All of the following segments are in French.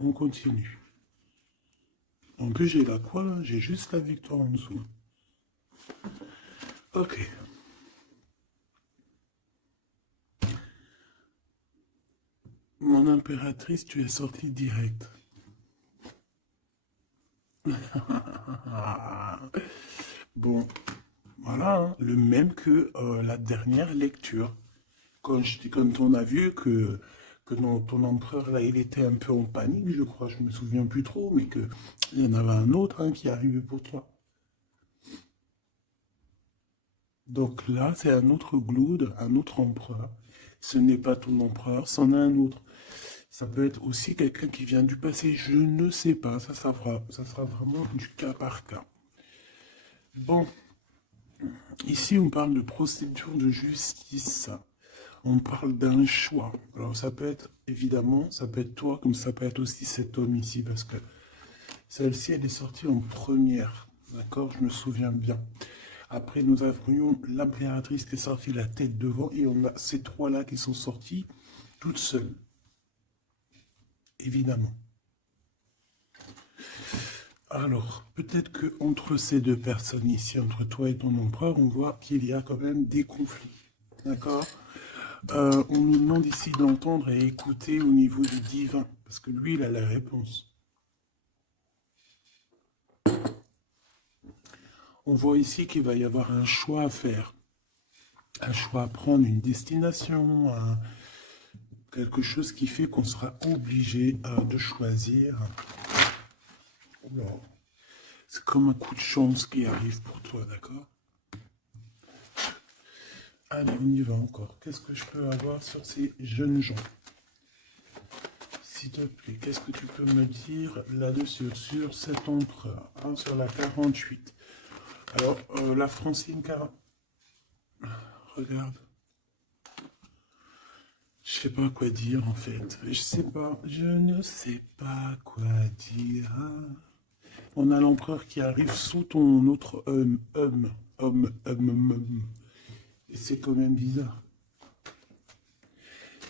On continue. En plus, j'ai la quoi là? J'ai juste la victoire en dessous. Ok. Mon impératrice, tu es sortie direct. Bon, voilà, hein, le même que la dernière lecture. Quand on a vu que ton empereur, là, il était un peu en panique, je crois, je me souviens plus trop, mais que il y en avait un autre hein, qui est arrivé pour toi. Donc là, c'est un autre Glood, un autre empereur. Ce n'est pas ton empereur, c'en est un autre. Ça peut être aussi quelqu'un qui vient du passé, je ne sais pas, ça sera vraiment du cas par cas. Bon, ici on parle de procédure de justice. On parle d'un choix. Alors ça peut être, évidemment, ça peut être toi, comme ça peut être aussi cet homme ici, parce que celle-ci, elle est sortie en première. D'accord? Je me souviens bien. Après, nous avions l'impératrice qui est sortie la tête devant, et on a ces trois-là qui sont sortis toutes seules. Évidemment. Alors, peut-être que entre ces deux personnes ici, entre toi et ton empereur, on voit qu'il y a quand même des conflits. D'accord? On nous demande ici d'entendre et écouter au niveau du divin, parce que lui, il a la réponse. On voit ici qu'il va y avoir un choix à faire, un choix à prendre, une destination, quelque chose qui fait qu'on sera obligé de choisir. C'est comme un coup de chance qui arrive pour toi, d'accord? Allez, on y va encore. Qu'est-ce que je peux avoir sur ces jeunes gens? S'il te plaît, qu'est-ce que tu peux me dire là-dessus, sur cet empereur, hein, sur la 48? Alors, la Francine 40... Regarde. Je sais pas quoi dire en fait. Je sais pas. Je ne sais pas quoi dire. On a l'empereur qui arrive sous ton autre homme. Et c'est quand même bizarre.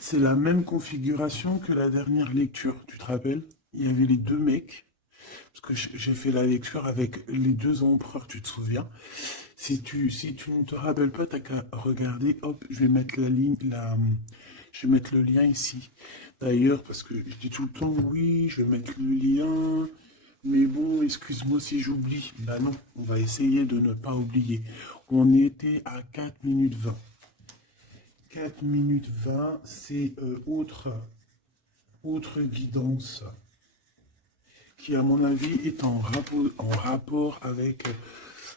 C'est la même configuration que la dernière lecture, tu te rappelles? Il y avait les deux mecs, parce que j'ai fait la lecture avec les deux empereurs, tu te souviens? Si tu ne te rappelles pas, t'as qu'à regarder, hop, je vais mettre je vais mettre le lien ici. D'ailleurs, parce que je dis tout le temps, oui, je vais mettre le lien, mais bon, excuse-moi si j'oublie. Bah non, on va essayer de ne pas oublier. On était à 4 minutes 20. 4 minutes 20, c'est autre guidance qui, à mon avis, est en rapport avec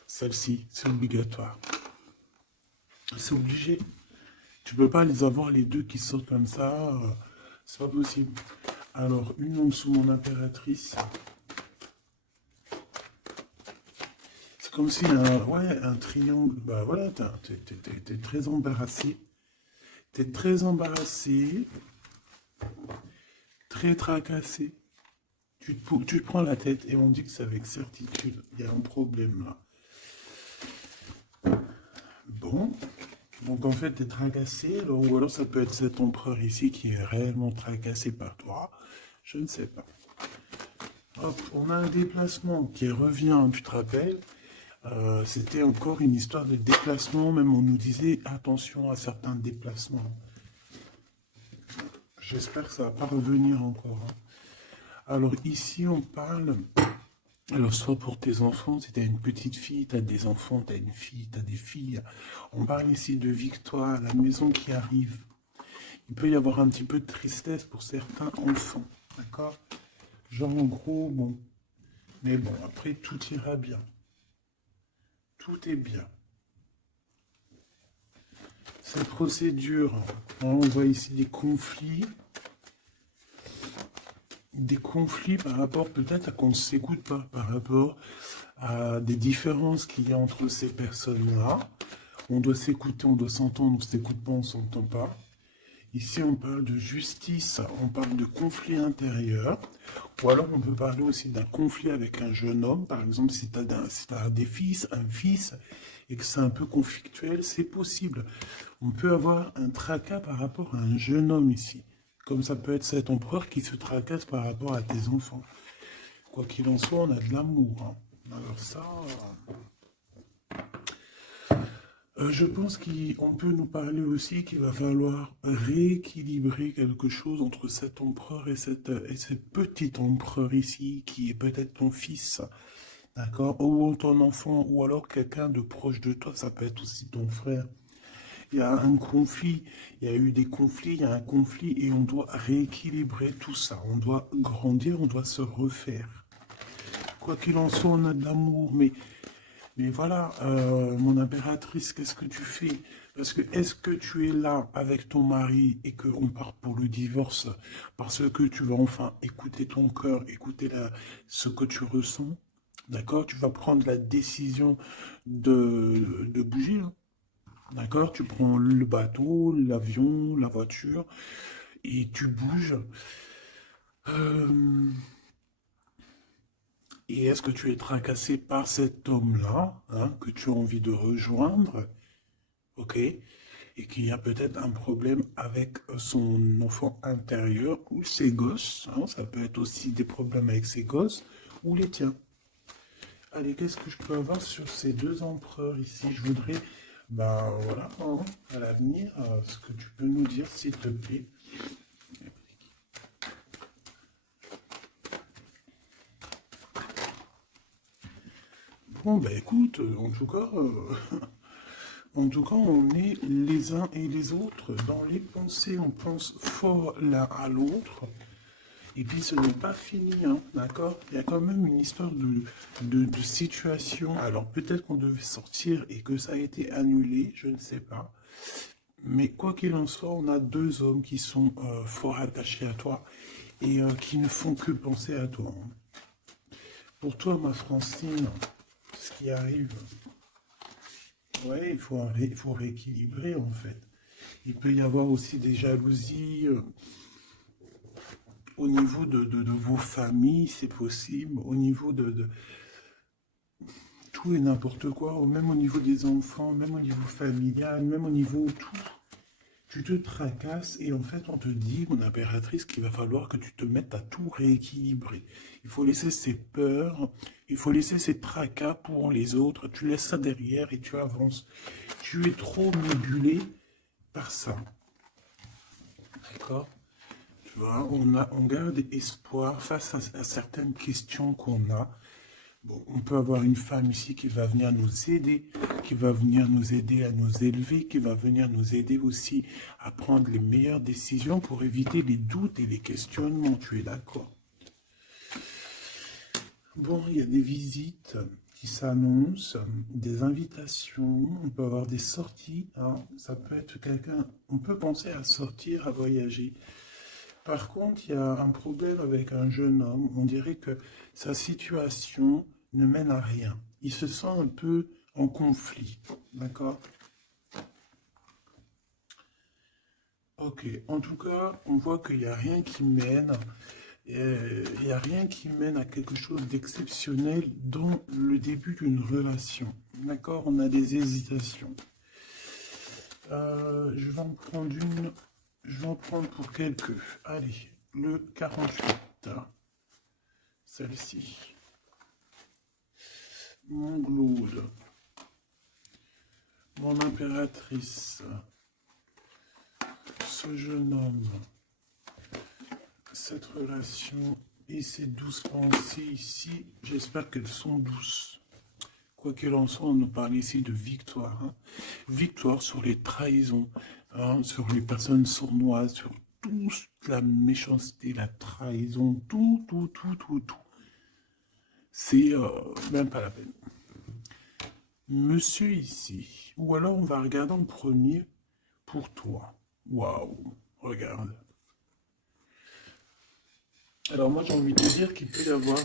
celle-ci. C'est obligatoire. C'est obligé. Tu peux pas les avoir les deux qui sortent comme ça. C'est pas possible. Alors, une en dessous mon impératrice. C'est comme si un triangle. Bah voilà, t'es très embarrassé. T'es très embarrassé, très tracassé. Tu te prends la tête et on dit que c'est avec certitude. Il y a un problème là. Bon. Donc en fait, tu es tracassé, ou alors ça peut être cet empereur ici qui est réellement tracassé par toi. Je ne sais pas. Hop, on a un déplacement qui revient, tu te rappelles. C'était encore une histoire de déplacement, même on nous disait attention à certains déplacements. J'espère que ça va pas revenir encore. Hein. Alors ici, on parle... Alors, soit pour tes enfants, si tu as une petite fille, tu as des enfants, tu as une fille, tu as des filles. On parle ici de victoire, la maison qui arrive. Il peut y avoir un petit peu de tristesse pour certains enfants, d'accord? Genre, en gros, bon. Mais bon, après, tout ira bien. Tout est bien. Cette procédure, on voit ici des conflits par rapport peut-être à qu'on ne s'écoute pas, par rapport à des différences qu'il y a entre ces personnes-là. On doit s'écouter, on doit s'entendre, on ne s'écoute pas, on ne s'entend pas. Ici, on parle de justice, on parle de conflit intérieur, ou alors on peut parler aussi d'un conflit avec un jeune homme, par exemple, si tu as des fils, un fils, et que c'est un peu conflictuel, c'est possible. On peut avoir un tracas par rapport à un jeune homme ici. Comme ça peut être cet empereur qui se tracasse par rapport à tes enfants. Quoi qu'il en soit, on a de l'amour, hein. Alors ça, je pense qu'on peut nous parler aussi qu'il va falloir rééquilibrer quelque chose entre cet empereur et ce petit empereur ici, qui est peut-être ton fils, d'accord, ou ton enfant, ou alors quelqu'un de proche de toi, ça peut être aussi ton frère. Il y a un conflit, il y a eu des conflits, il y a un conflit, et on doit rééquilibrer tout ça. On doit grandir, on doit se refaire. Quoi qu'il en soit, on a de l'amour, mais voilà, mon impératrice, qu'est-ce que tu fais? Parce que est-ce que tu es là avec ton mari et qu'on part pour le divorce parce que tu vas enfin écouter ton cœur, écouter ce que tu ressens? D'accord? Tu vas prendre la décision de bouger, hein. D'accord? Tu prends le bateau, l'avion, la voiture et tu bouges. Euh, Et est-ce que tu es tracassé par cet homme-là, hein, que tu as envie de rejoindre, ok? Et qu'il y a peut-être un problème avec son enfant intérieur ou ses gosses, hein, ça peut être aussi des problèmes avec ses gosses ou les tiens. Allez, qu'est-ce que je peux avoir sur ces deux empereurs ici? Je voudrais, ben voilà, hein, à l'avenir, ce que tu peux nous dire, s'il te plaît. Bon, ben écoute, en tout cas, en tout cas, on est les uns et les autres. Dans les pensées, on pense fort l'un à l'autre. Et puis, ce n'est pas fini, hein, d'accord? Il y a quand même une histoire de situation. Alors, peut-être qu'on devait sortir et que ça a été annulé, je ne sais pas. Mais quoi qu'il en soit, on a deux hommes qui sont fort attachés à toi et qui ne font que penser à toi, hein. Pour toi, ma Francine, ce qui arrive, ouais, il faut rééquilibrer en fait. Il peut y avoir aussi des jalousies au niveau de vos familles, c'est possible, au niveau de tout et n'importe quoi, ou même au niveau des enfants, même au niveau familial, même au niveau tout. Tu te tracasses et en fait on te dit, mon impératrice, qu'il va falloir que tu te mettes à tout rééquilibrer. Il faut laisser ces peurs, il faut laisser ces tracas pour les autres, tu laisses ça derrière et tu avances. Tu es trop modulé par ça, d'accord? Tu vois, on garde espoir face à certaines questions qu'on a. Bon, on peut avoir une femme ici qui va venir nous aider, qui va venir nous aider à nous élever, qui va venir nous aider aussi à prendre les meilleures décisions pour éviter les doutes et les questionnements. Tu es d'accord? Bon, il y a des visites qui s'annoncent, des invitations, on peut avoir des sorties, hein. Ça peut être quelqu'un, on peut penser à sortir, à voyager. Par contre, il y a un problème avec un jeune homme. On dirait que sa situation ne mène à rien. Il se sent un peu en conflit. D'accord? Ok. En tout cas, on voit qu'il n'y a rien qui mène. Il n'y a rien qui mène à quelque chose d'exceptionnel dans le début d'une relation. D'accord? On a des hésitations. Je vais en prendre une. Je vais en prendre pour quelques. Allez, le 48. Celle-ci. Mon Glaude, mon impératrice, ce jeune homme, cette relation et ces douces pensées ici, j'espère qu'elles sont douces. Quoi qu'il en soit, on nous parle ici de victoire, hein. Victoire sur les trahisons, hein, sur les personnes sournoises, sur toute la méchanceté, la trahison, tout, tout, tout, tout, tout. C'est même pas la peine. Monsieur ici, ou alors on va regarder en premier pour toi. Waouh, regarde. Alors moi j'ai envie de te dire qu'il peut y avoir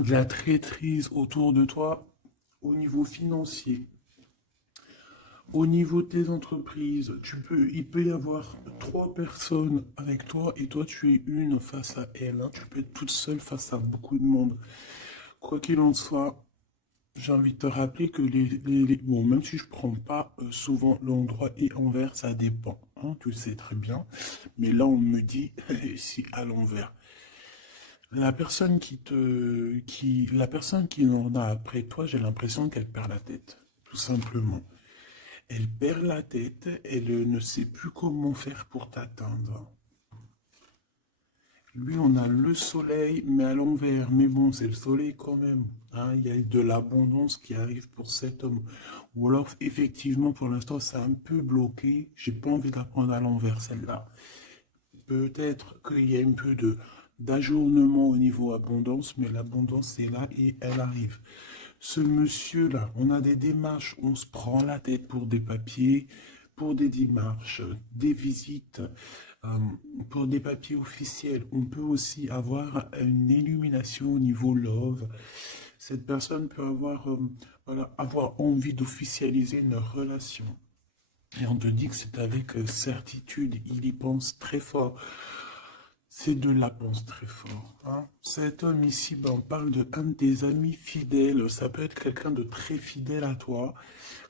de la traîtrise autour de toi au niveau financier, au niveau de tes entreprises. Il peut y avoir trois personnes avec toi et toi tu es une face à elle, hein. Tu peux être toute seule face à beaucoup de monde. Quoi qu'il en soit, J'ai envie de te rappeler que bon, même si je prends pas souvent l'endroit et envers, ça dépend, hein, tu le sais très bien. Mais là, on me dit si à l'envers. La personne qui en a après toi, j'ai l'impression qu'elle perd la tête, tout simplement. Elle perd la tête, elle ne sait plus comment faire pour t'atteindre. Lui, on a le soleil, mais à l'envers. Mais bon, c'est le soleil quand même, hein. Il y a de l'abondance qui arrive pour cet homme. Ou alors, effectivement, pour l'instant, c'est un peu bloqué. J'ai pas envie d'apprendre à l'envers, celle-là. Peut-être qu'il y a un peu de d'ajournement au niveau abondance, mais l'abondance est là et elle arrive. Ce monsieur-là, on a des démarches, on se prend la tête pour des papiers, pour des démarches, des visites, euh, pour des papiers officiels. On peut aussi avoir une illumination au niveau love. Cette personne peut avoir, voilà, avoir envie d'officialiser une relation. Et on te dit que c'est avec certitude, il y pense très fort. C'est de la pense très fort, hein. Cet homme ici, ben, on parle de un de tes amis fidèles. Ça peut être quelqu'un de très fidèle à toi.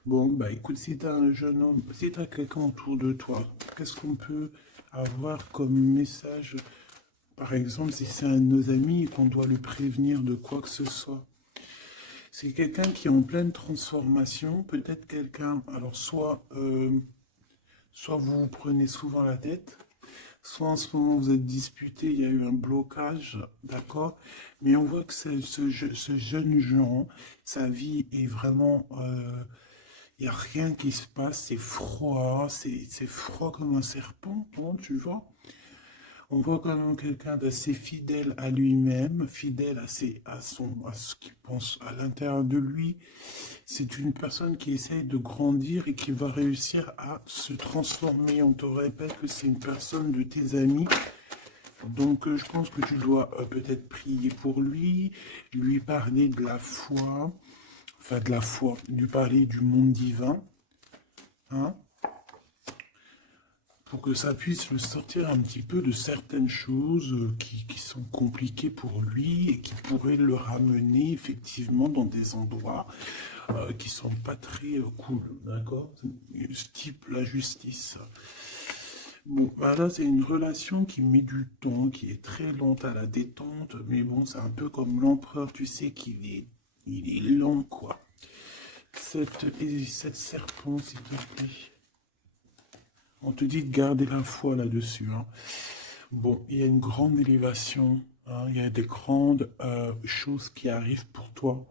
Bon, bah écoute, si tu as un jeune homme, si tu as quelqu'un autour de toi, qu'est-ce qu'on peut avoir comme message? Par exemple, si c'est un de nos amis et qu'on doit le prévenir de quoi que ce soit. C'est quelqu'un qui est en pleine transformation, peut-être quelqu'un, alors soit vous vous prenez souvent la tête, soit en ce moment vous êtes disputé, il y a eu un blocage, d'accord? Mais on voit que ce jeune Jean, sa vie est vraiment, il n'y a rien qui se passe, c'est froid, c'est froid comme un serpent, hein, tu vois? On voit quand même quelqu'un d'assez fidèle à lui-même, fidèle à ce qu'il pense à l'intérieur de lui. C'est une personne qui essaye de grandir et qui va réussir à se transformer. On te répète que c'est une personne de tes amis. Donc je pense que tu dois peut-être prier pour lui parler de la foi, enfin de la foi, lui parler du monde divin, hein, pour que ça puisse le sortir un petit peu de certaines choses qui sont compliquées pour lui et qui pourraient le ramener effectivement dans des endroits qui sont pas très cool, d'accord? Ce type la justice. Bon, bah là c'est une relation qui met du temps, qui est très lente à la détente, mais bon, c'est un peu comme l'empereur, tu sais il est lent, quoi. Cette serpent, s'il te plaît. On te dit de garder la foi là-dessus, hein. Bon, il y a une grande élévation, hein, il y a des grandes choses qui arrivent pour toi.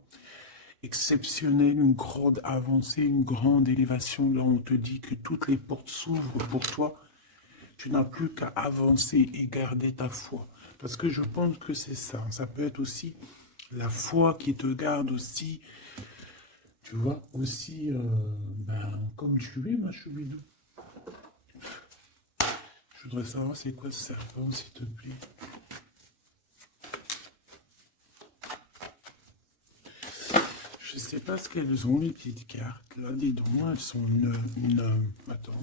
Exceptionnelles, une grande avancée, une grande élévation. Là, on te dit que toutes les portes s'ouvrent pour toi. Tu n'as plus qu'à avancer et garder ta foi. Parce que je pense que c'est ça. Ça peut être aussi la foi qui te garde aussi, tu vois, aussi, ben, comme tu es, ma choubidou. Je voudrais savoir c'est quoi ce serpent, s'il te plaît. Je sais pas ce qu'elles ont, les petites cartes. Là, dis donc, moi, elles sont attends.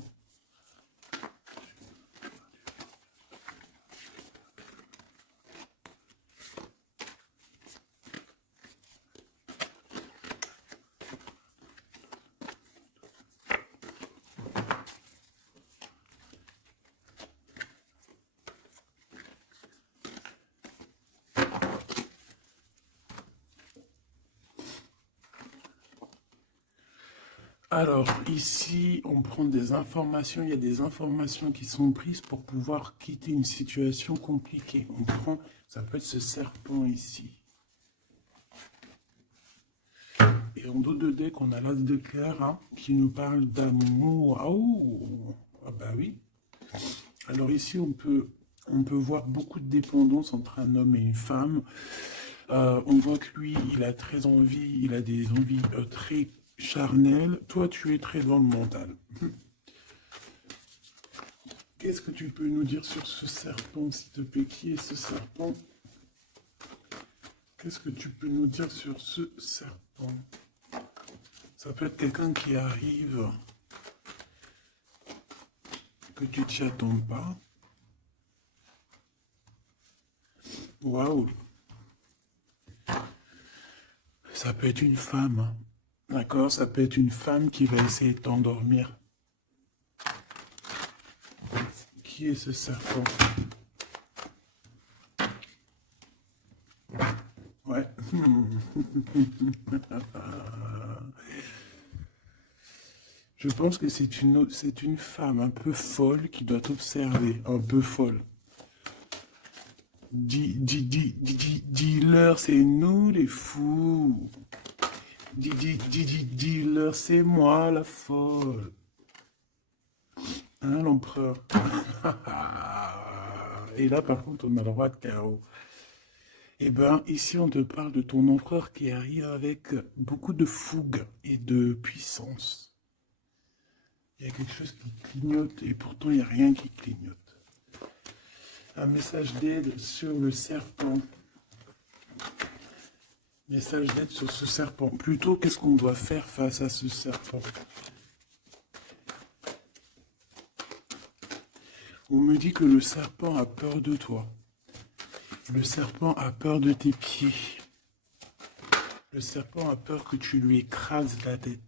Alors, ici, on prend des informations. Il y a des informations qui sont prises pour pouvoir quitter une situation compliquée. On prend, ça peut être ce serpent ici. Et en dos de deck, on a l'as de cœur, hein, qui nous parle d'amour. Oh, ah bah oui. Alors ici, on peut voir beaucoup de dépendance entre un homme et une femme. On voit que lui, il a très envie, il a des envies très charnelles. Toi, tu es très dans le mental. Qu'est-ce que tu peux nous dire sur ce serpent, s'il te plaît? Qui est ce serpent? Qu'est-ce que tu peux nous dire sur ce serpent? Ça peut être quelqu'un qui arrive, que tu t'y attends pas. Waouh! Ça peut être une femme, hein. D'accord? Ça peut être une femme qui va essayer de t'endormir. Qui est ce serpent? Ouais. Je pense que c'est une femme un peu folle qui doit t'observer, un peu folle. Dis-leur, c'est nous les fous. Dis-leur, c'est moi la folle. Hein, l'empereur? Et là, par contre, on a le roi de carreau. Eh ben, ici, on te parle de ton empereur qui arrive avec beaucoup de fougue et de puissance. Il y a quelque chose qui clignote et pourtant, il n'y a rien qui clignote. Un message d'aide sur le serpent. Message d'aide sur ce serpent. Plutôt, qu'est-ce qu'on doit faire face à ce serpent? On me dit que le serpent a peur de toi. Le serpent a peur de tes pieds. Le serpent a peur que tu lui écrases la tête.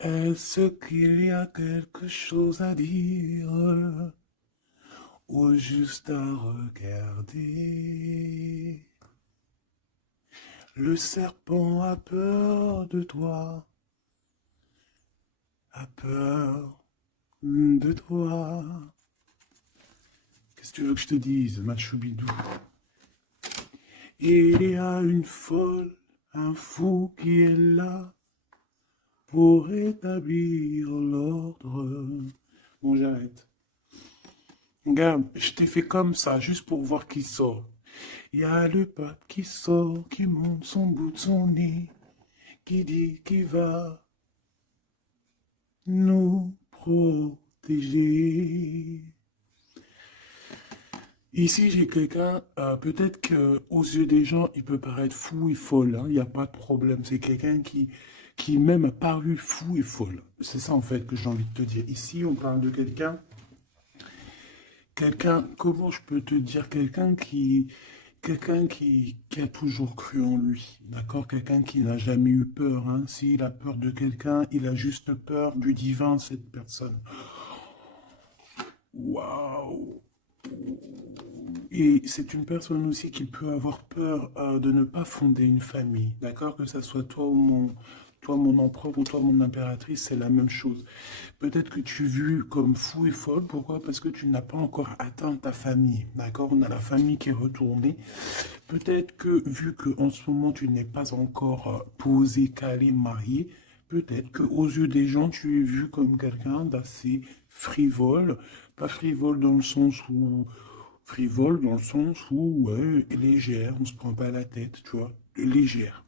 Est-ce qu'il y a quelque chose à dire ou juste à regarder? Le serpent a peur de toi, a peur de toi. Qu'est-ce que tu veux que je te dise, ma choubidou? Il y a une folle, un fou qui est là pour établir l'ordre. Bon, j'arrête. Regarde, je t'ai fait comme ça, juste pour voir qui sort. Il y a le pape qui sort, qui monte son bout de son nez, qui dit qu'il va nous protéger. Ici, j'ai quelqu'un, peut-être qu'aux yeux des gens, il peut paraître fou et folle, hein, il n'y a pas de problème. C'est quelqu'un qui même a paru fou et folle. C'est ça, en fait, que j'ai envie de te dire. Ici, on parle de comment je peux te dire, quelqu'un qui a toujours cru en lui, d'accord? Quelqu'un qui n'a jamais eu peur, hein. S'il a peur de quelqu'un, il a juste peur du divin, cette personne. Waouh! Et c'est une personne aussi qui peut avoir peur de ne pas fonder une famille, d'accord? Que ce soit toi mon empereur ou toi mon impératrice, c'est la même chose. Peut-être que tu es vu comme fou et folle, pourquoi? Parce que tu n'as pas encore atteint ta famille, d'accord? On a la famille qui est retournée. Peut-être que vu que en ce moment tu n'es pas encore posé, calé, marié, peut-être que aux yeux des gens tu es vu comme quelqu'un d'assez frivole, pas frivole dans le sens où ouais, légère, on se prend pas la tête, tu vois, légère.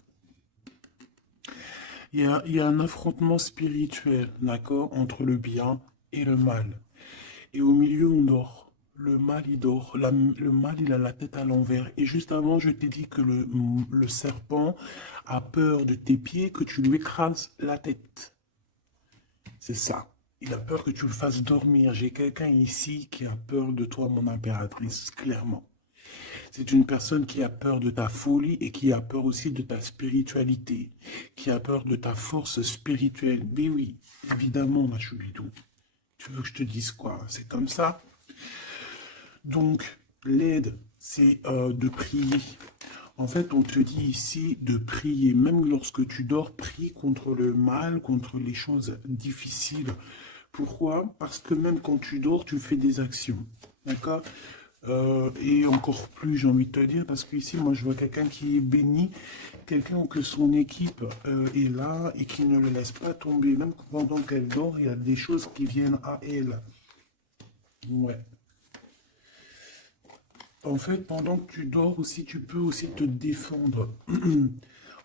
Il y a un affrontement spirituel, d'accord, entre le bien et le mal. Et au milieu, on dort. Le mal, il dort. Le mal, il a la tête à l'envers. Et juste avant, je t'ai dit que le serpent a peur de tes pieds, que tu lui écrases la tête. C'est ça. Il a peur que tu le fasses dormir. J'ai quelqu'un ici qui a peur de toi, mon impératrice, clairement. C'est une personne qui a peur de ta folie et qui a peur aussi de ta spiritualité, qui a peur de ta force spirituelle. Mais oui, évidemment, ma choubidou. Tu veux que je te dise quoi? C'est comme ça. Donc, l'aide, c'est de prier. En fait, on te dit ici de prier. Même lorsque tu dors, prie contre le mal, contre les choses difficiles. Pourquoi? Parce que même quand tu dors, tu fais des actions. D'accord? Et encore plus, j'ai envie de te dire, parce qu'ici, moi, je vois quelqu'un qui est béni, quelqu'un que son équipe est là et qui ne le laisse pas tomber. Même pendant qu'elle dort, il y a des choses qui viennent à elle. Ouais. En fait, pendant que tu dors aussi, tu peux aussi te défendre.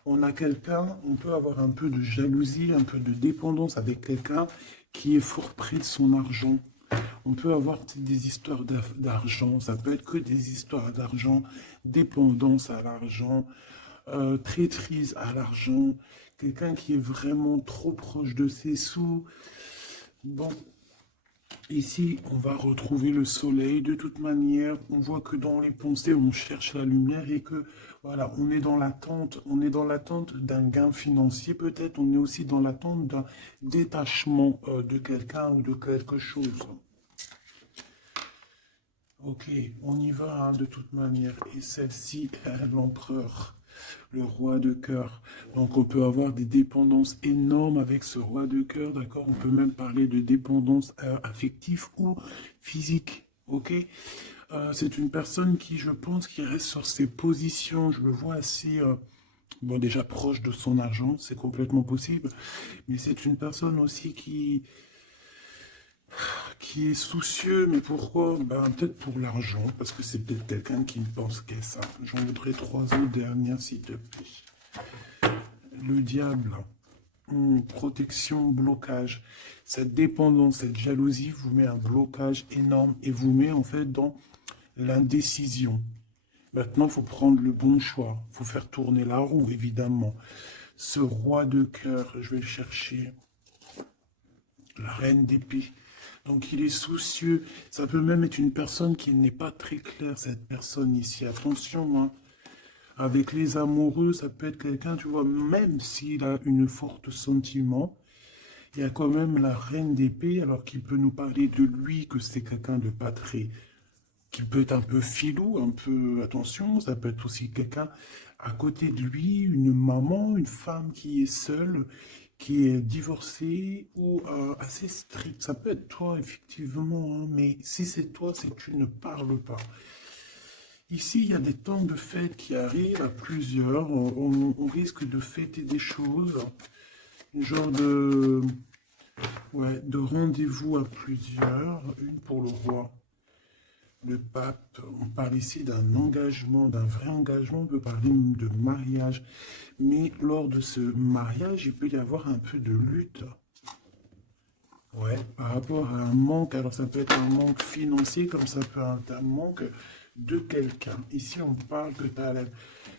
On a quelqu'un, on peut avoir un peu de jalousie, un peu de dépendance avec quelqu'un qui est fort près de son argent. On peut avoir des histoires d'argent, ça peut être que des histoires d'argent, dépendance à l'argent, traîtrise à l'argent, quelqu'un qui est vraiment trop proche de ses sous. Bon, Ici, on va retrouver le soleil. De toute manière, on voit que dans les pensées, on cherche la lumière et que, voilà, on est dans l'attente d'un gain financier peut-être, on est aussi dans l'attente d'un détachement de quelqu'un ou de quelque chose. Ok, on y va hein, de toute manière. Et celle-ci, l'empereur, le roi de cœur. Donc on peut avoir des dépendances énormes avec ce roi de cœur, d'accord? On peut même parler de dépendance affective ou physique, ok? C'est une personne qui, je pense, qui reste sur ses positions. Je le vois assez, bon, déjà proche de son argent, c'est complètement possible. Mais c'est une personne aussi qui est soucieux, mais pourquoi? Ben, peut-être pour l'argent, parce que c'est peut-être quelqu'un qui ne pense qu'à ça. J'en voudrais trois autres dernières, s'il te plaît. Le diable, protection, blocage. Cette dépendance, cette jalousie vous met un blocage énorme et vous met en fait dans l'indécision. Maintenant, il faut prendre le bon choix. Il faut faire tourner la roue, évidemment. Ce roi de cœur, je vais le chercher. La reine d'épée. Donc il est soucieux. Ça peut même être une personne qui n'est pas très claire, cette personne ici. Attention, hein. Avec les amoureux, ça peut être quelqu'un, tu vois, même s'il a une forte sentiment, il y a quand même la reine d'épée, alors qu'il peut nous parler de lui, que c'est quelqu'un de pas très, qui peut être un peu filou, un peu, attention, ça peut être aussi quelqu'un à côté de lui, une maman, une femme qui est seule, qui est divorcée ou assez stricte. Ça peut être toi, effectivement, hein, mais si c'est toi, c'est que tu ne parles pas. Ici, il y a des temps de fête qui arrivent à plusieurs. On risque de fêter des choses, un genre de, ouais, de rendez-vous à plusieurs. Une pour le roi, le pape. On parle ici d'un engagement, d'un vrai engagement. On peut parler de mariage. Mais lors de ce mariage, il peut y avoir un peu de lutte. Ouais, par rapport à un manque, alors ça peut être un manque financier, comme ça peut être un manque de quelqu'un. Ici, on parle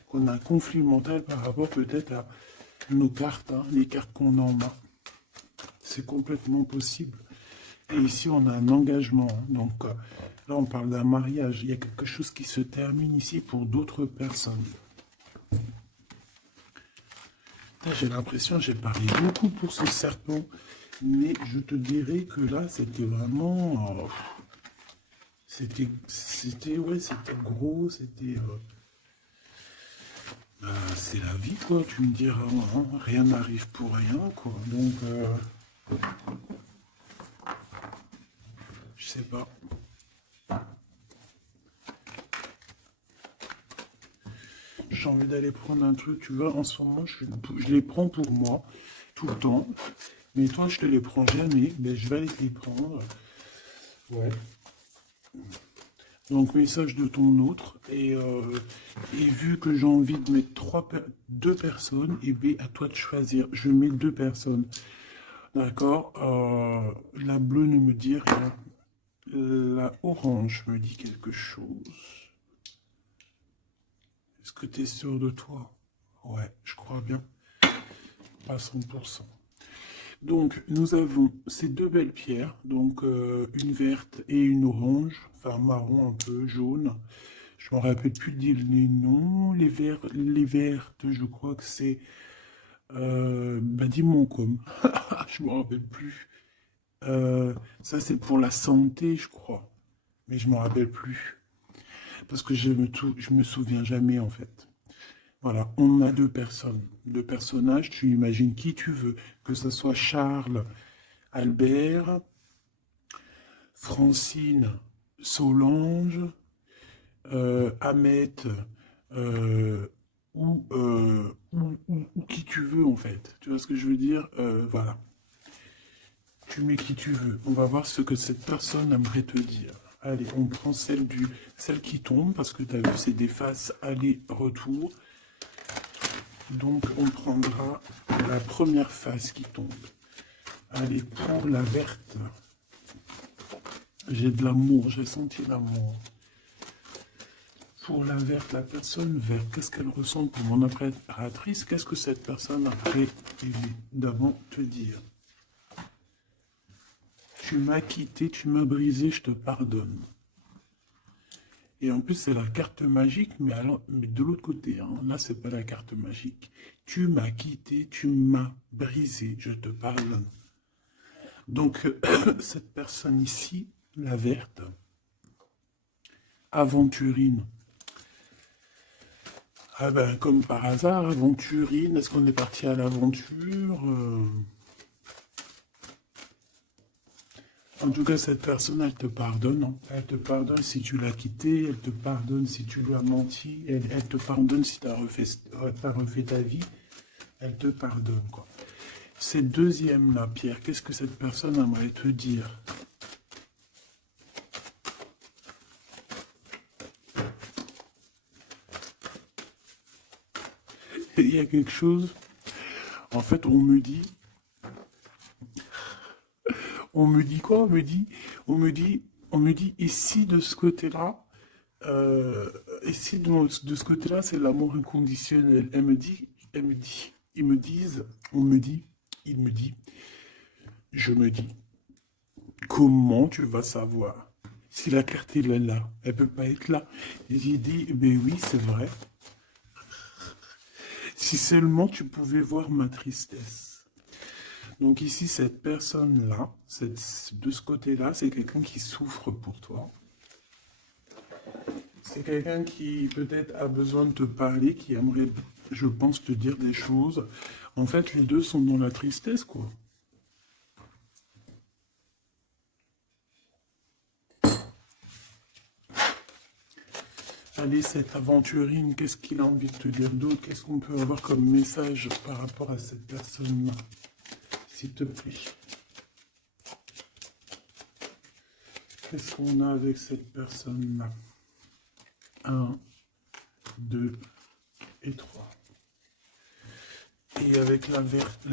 qu'on a un conflit mental par rapport peut-être à nos cartes, hein, les cartes qu'on en a. C'est complètement possible. Et ici, on a un engagement. Hein. Donc là, on parle d'un mariage. Il y a quelque chose qui se termine ici pour d'autres personnes. J'ai l'impression, j'ai parlé beaucoup pour ce serpent, mais je te dirais que là, c'était vraiment... ouais, c'était gros, c'est la vie, quoi, tu me diras, hein, rien n'arrive pour rien, quoi, donc, je sais pas. J'ai envie d'aller prendre un truc, tu vois, en ce moment, je les prends pour moi, tout le temps, mais toi, je te les prends jamais, mais je vais aller te les prendre, ouais. Donc, message de ton autre. Et vu que j'ai envie de mettre deux personnes, et bien, à toi de choisir. Je mets deux personnes. D'accord. La bleue ne me dit rien. La orange me dit quelque chose. Est-ce que tu es sûr de toi? Ouais, je crois bien. Pas 100%. Donc, nous avons ces deux belles pierres, donc une verte et une orange, enfin marron un peu, jaune. Je me rappelle plus les noms. Les vertes, je crois que c'est Badimonkom. Je me rappelle plus. Ça, c'est pour la santé, je crois. Mais je me rappelle plus. Parce que je me souviens jamais, en fait. Voilà, on a deux personnes, deux personnages. Tu imagines qui tu veux. Que ce soit Charles, Albert, Francine, Solange, Ahmet, euh, ou qui tu veux en fait. Tu vois ce que je veux dire? Voilà. Tu mets qui tu veux. On va voir ce que cette personne aimerait te dire. Allez, on prend celle qui tombe, parce que tu as vu, c'est des faces aller-retour. Donc, on prendra la première face qui tombe. Allez, pour la verte. J'ai de l'amour, j'ai senti l'amour. Pour la verte, la personne verte, qu'est-ce qu'elle ressent pour mon impératrice? Qu'est-ce que cette personne aimerait évidemment te dire? Tu m'as quitté, tu m'as brisé, je te pardonne. Et en plus, c'est la carte magique, mais de l'autre côté, hein. Là, c'est pas la carte magique. Tu m'as quitté, tu m'as brisé, je te pardonne. Donc, cette personne ici, la verte, aventurine. Ah ben, comme par hasard, aventurine, est-ce qu'on est parti à l'aventure? En tout cas, cette personne, elle te pardonne, hein. Elle te pardonne si tu l'as quitté, elle te pardonne si tu lui as menti, elle te pardonne si tu as refait ta vie, elle te pardonne, quoi. Cette deuxième-là, Pierre, qu'est-ce que cette personne aimerait te dire? Il y a quelque chose, en fait, on me dit quoi? On me dit, ici, de ce côté-là, ici, de ce côté-là, c'est l'amour inconditionnel. Elle me dit, ils me disent, on me dit, il me dit, je me dis, comment tu vas savoir? Si la carte elle est là, elle peut pas être là. Et j'ai dit, ben oui, c'est vrai. Si seulement tu pouvais voir ma tristesse. Donc ici, cette personne-là, de ce côté-là, c'est quelqu'un qui souffre pour toi. C'est quelqu'un qui peut-être a besoin de te parler, qui aimerait, je pense, te dire des choses. En fait, les deux sont dans la tristesse, quoi. Allez, cette aventurine, qu'est-ce qu'il a envie de te dire d'autre? Qu'est-ce qu'on peut avoir comme message par rapport à cette personne-là? S'il te plaît. Qu'est-ce qu'on a avec cette personne-là? 1, 2 et 3. Et avec la verte,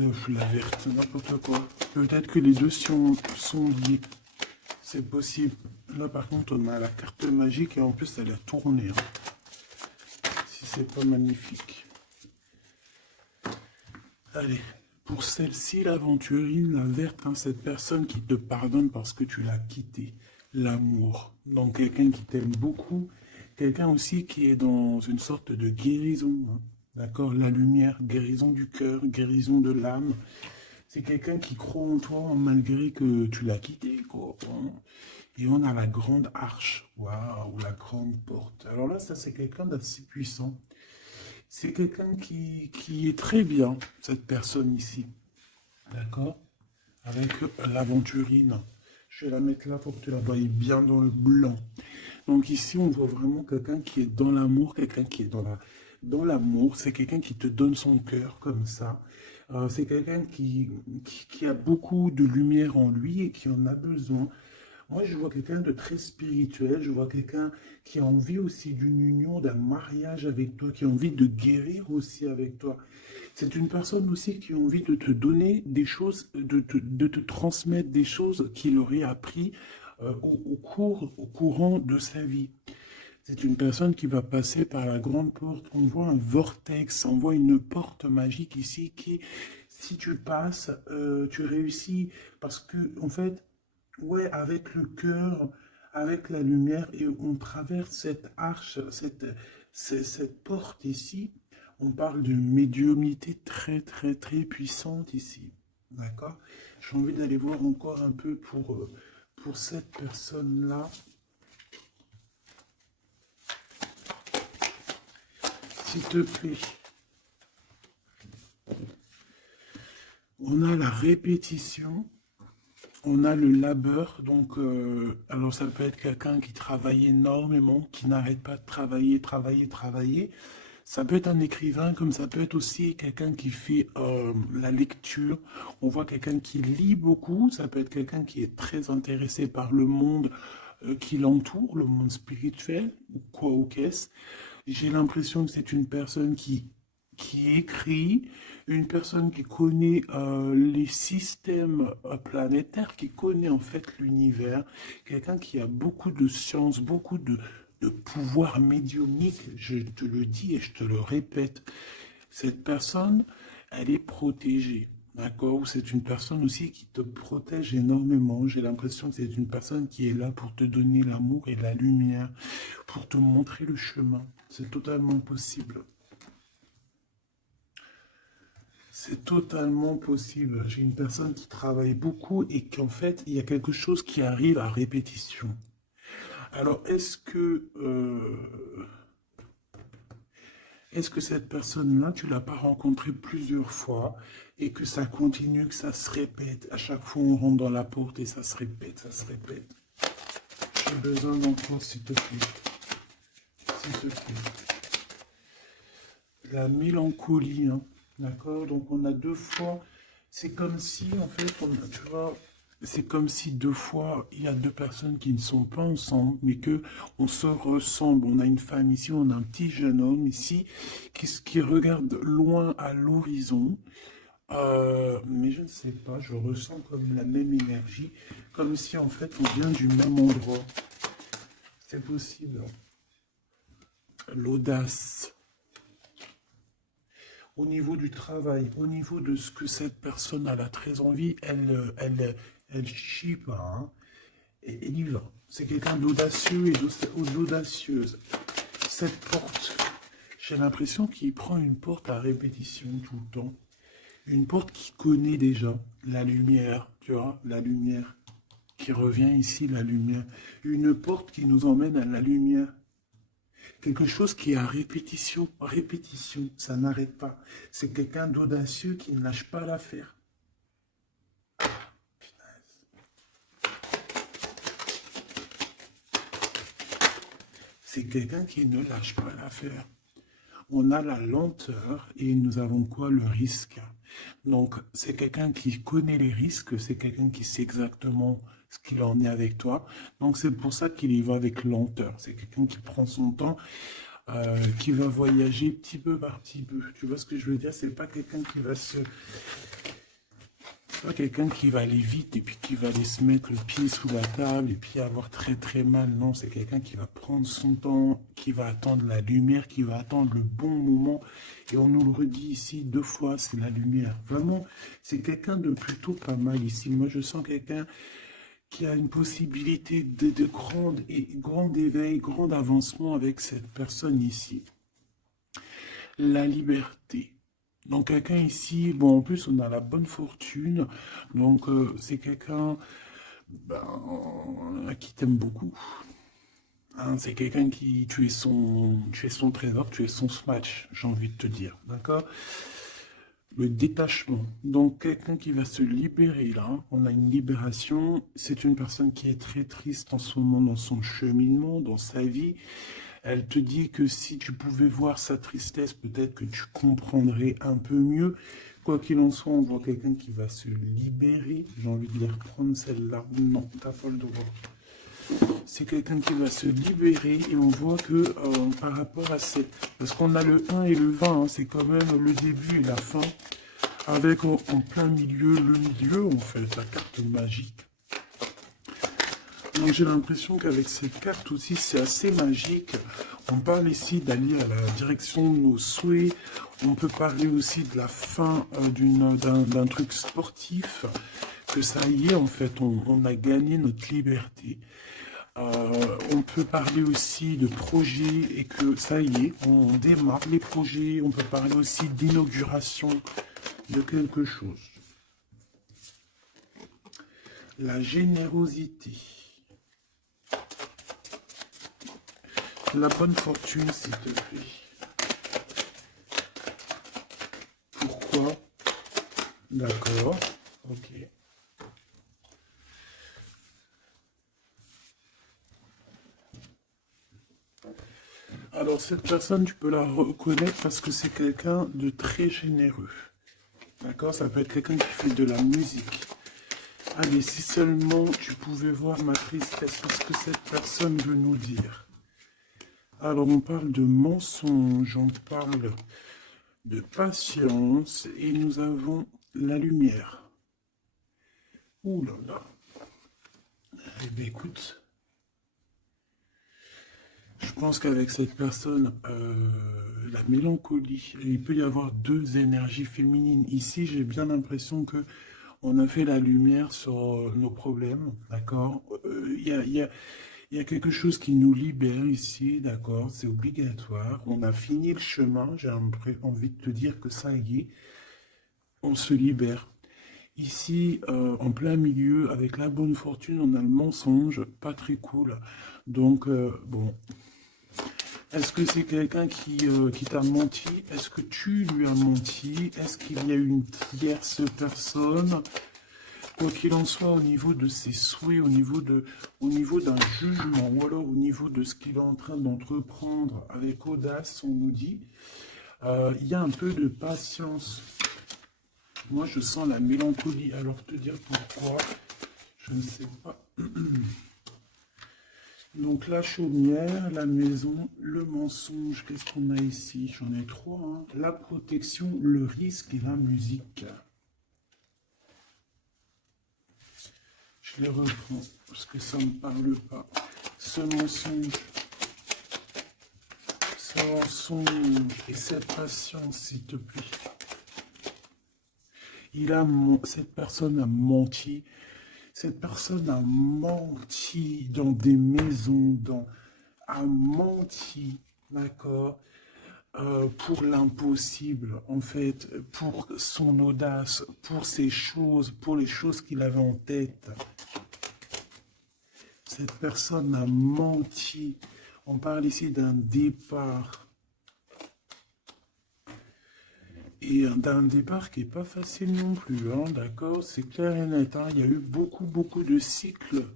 n'importe quoi. Peut-être que les deux sont liés. C'est possible. Là, par contre, on a la carte magique et en plus, elle a tourné. Hein. Si c'est pas magnifique. Allez, pour celle-ci, l'aventurine, la verte, hein, cette personne qui te pardonne parce que tu l'as quitté. L'amour. Donc, quelqu'un qui t'aime beaucoup. Quelqu'un aussi qui est dans une sorte de guérison. Hein. D'accord? La lumière, guérison du cœur, guérison de l'âme. C'est quelqu'un qui croit en toi malgré que tu l'as quitté, quoi. Hein. Et on a la grande arche. Waouh, la grande porte. Alors là, ça, c'est quelqu'un d'assez puissant. C'est quelqu'un qui est très bien, cette personne ici. D'accord? Avec l'aventurine. Je vais la mettre là pour que tu la voyes bien dans le blanc. Donc ici, on voit vraiment quelqu'un qui est dans l'amour, quelqu'un qui est dans l'amour. C'est quelqu'un qui te donne son cœur comme ça. C'est quelqu'un qui a beaucoup de lumière en lui et qui en a besoin. Moi, je vois quelqu'un de très spirituel, je vois quelqu'un qui a envie aussi d'une union, d'un mariage avec toi, qui a envie de guérir aussi avec toi. C'est une personne aussi qui a envie de te donner des choses, de te transmettre des choses qu'il aurait appris au courant de sa vie. C'est une personne qui va passer par la grande porte. On voit un vortex, on voit une porte magique ici qui, si tu passes, tu réussis. Parce que, en fait, ouais, avec le cœur, avec la lumière, et on traverse cette arche, cette porte ici. On parle d'une médiumnité très, très, très puissante ici. D'accord? J'ai envie d'aller voir encore un peu pour cette personne-là. S'il te plaît. On a la répétition. On a le labeur, donc, alors ça peut être quelqu'un qui travaille énormément, qui n'arrête pas de travailler, travailler, travailler. Ça peut être un écrivain, comme ça peut être aussi quelqu'un qui fait la lecture. On voit quelqu'un qui lit beaucoup, ça peut être quelqu'un qui est très intéressé par le monde qui l'entoure, le monde spirituel, ou quoi ou qu'est-ce. J'ai l'impression que c'est une personne qui écrit, une personne qui connaît les systèmes planétaires, qui connaît en fait l'univers, quelqu'un qui a beaucoup de science, beaucoup de pouvoir médiumnique, je te le dis et je te le répète. Cette personne, elle est protégée. D'accord? Ou c'est une personne aussi qui te protège énormément. J'ai l'impression que c'est une personne qui est là pour te donner l'amour et la lumière, pour te montrer le chemin. C'est totalement possible. C'est totalement possible. J'ai une personne qui travaille beaucoup et qu'en fait, il y a quelque chose qui arrive à répétition. Alors, est-ce que cette personne-là, tu l'as pas rencontrée plusieurs fois et que ça continue, que ça se répète? À chaque fois, on rentre dans la porte et ça se répète, ça se répète. J'ai besoin d'encore, s'il te plaît. S'il te plaît. La mélancolie, hein. D'accord? Donc, on a deux fois. C'est comme si, en fait, tu vois, c'est comme si deux fois, il y a deux personnes qui ne sont pas ensemble, mais que on se ressemble. On a une femme ici, on a un petit jeune homme ici, qui regarde loin à l'horizon. Mais je ne sais pas, je ressens comme la même énergie, comme si en fait on vient du même endroit. C'est possible. L'audace. Au niveau du travail, au niveau de ce que cette personne a très envie, elle chie pas, hein, et elle y va. C'est quelqu'un d'audacieux et d'audacieuse. Cette porte, j'ai l'impression qu'il prend une porte à répétition tout le temps. Une porte qu'il connaît déjà. La lumière, tu vois, la lumière qui revient ici, la lumière. Une porte qui nous emmène à la lumière. Quelque chose qui est à répétition, répétition, ça n'arrête pas. C'est quelqu'un d'audacieux qui ne lâche pas l'affaire. C'est quelqu'un qui ne lâche pas l'affaire. On a la lenteur et nous avons quoi? Le risque. Donc, c'est quelqu'un qui connaît les risques, c'est quelqu'un qui sait exactement ce qu'il en est avec toi. Donc, c'est pour ça qu'il y va avec lenteur. C'est quelqu'un qui prend son temps, qui va voyager petit peu par petit peu. Tu vois ce que je veux dire? C'est pas quelqu'un qui va se C'est pas quelqu'un qui va aller vite et puis qui va aller se mettre le pied sous la table et puis avoir très très mal. Non, c'est quelqu'un qui va prendre son temps, qui va attendre la lumière, qui va attendre le bon moment. Et on nous le redit ici deux fois, c'est la lumière. Vraiment, c'est quelqu'un de plutôt pas mal ici. Moi, je sens quelqu'un qui a une possibilité de grand éveil, grand avancement avec cette personne ici. La liberté. Donc quelqu'un ici, bon en plus on a la bonne fortune, donc c'est quelqu'un qui t'aime beaucoup. Hein, c'est quelqu'un qui, tu es son trésor, tu es son smash, j'ai envie de te dire, d'accord? Le détachement, donc quelqu'un qui va se libérer là, on a une libération, c'est une personne qui est très triste en ce moment dans son cheminement, dans sa vie. Elle te dit que si tu pouvais voir sa tristesse, peut-être que tu comprendrais un peu mieux. Quoi qu'il en soit, on voit quelqu'un qui va se libérer. J'ai envie de les reprendre celle-là. Non, t'as pas le droit. C'est quelqu'un qui va se libérer et on voit que par rapport à ces... Parce qu'on a le 1 et le 20, hein, c'est quand même le début et la fin. Avec en plein milieu, le milieu, en fait, la carte magique. Donc j'ai l'impression qu'avec cette carte aussi, c'est assez magique. On parle ici d'aller à la direction de nos souhaits. On peut parler aussi de la fin d'un truc sportif. Que ça y est, en fait, on a gagné notre liberté. On peut parler aussi de projets et que ça y est, on démarre les projets. On peut parler aussi d'inauguration de quelque chose. La générosité. La bonne fortune, s'il te plaît. Pourquoi? D'accord. Ok. Alors, cette personne, tu peux la reconnaître parce que c'est quelqu'un de très généreux. D'accord? Ça peut être quelqu'un qui fait de la musique. Allez, si seulement tu pouvais voir ma tristesse, qu'est-ce que cette personne veut nous dire? Alors, on parle de mensonge, on parle de patience et nous avons la lumière. Ouh là là. Eh bien, écoute, Je pense qu'avec cette personne, la mélancolie, il peut y avoir deux énergies féminines. Ici, j'ai bien l'impression que on a fait la lumière sur nos problèmes, d'accord? Il y a quelque chose qui nous libère ici, d'accord? C'est obligatoire. On a fini le chemin. J'ai envie de te dire que ça y est, on se libère. Ici, en plein milieu, avec la bonne fortune, on a le mensonge, pas très cool. Donc, bon, est-ce que c'est quelqu'un qui t'a menti? Est-ce que tu lui as menti? Est-ce qu'il y a une tierce personne? Quoi qu'il en soit, au niveau de ses souhaits, au niveau d'un jugement, ou alors au niveau de ce qu'il est en train d'entreprendre avec audace, on nous dit, il y a un peu de patience. Moi, je sens la mélancolie. Alors, te dire pourquoi, je ne sais pas. Donc, la chaumière, la maison, le mensonge. Qu'est-ce qu'on a ici? J'en ai trois, hein. La protection, le risque et la musique. Je les reprends parce que ça ne me parle pas. Ce mensonge et cette patience, s'il te plaît. Cette personne a menti. Cette personne a menti dans des maisons, a menti, d'accord, pour l'impossible, en fait, pour son audace, pour ses choses, pour les choses qu'il avait en tête. Cette personne a menti. On parle ici d'un départ. Et d'un départ qui n'est pas facile non plus, hein, d'accord? C'est clair et net, hein. Il y a eu beaucoup de cycles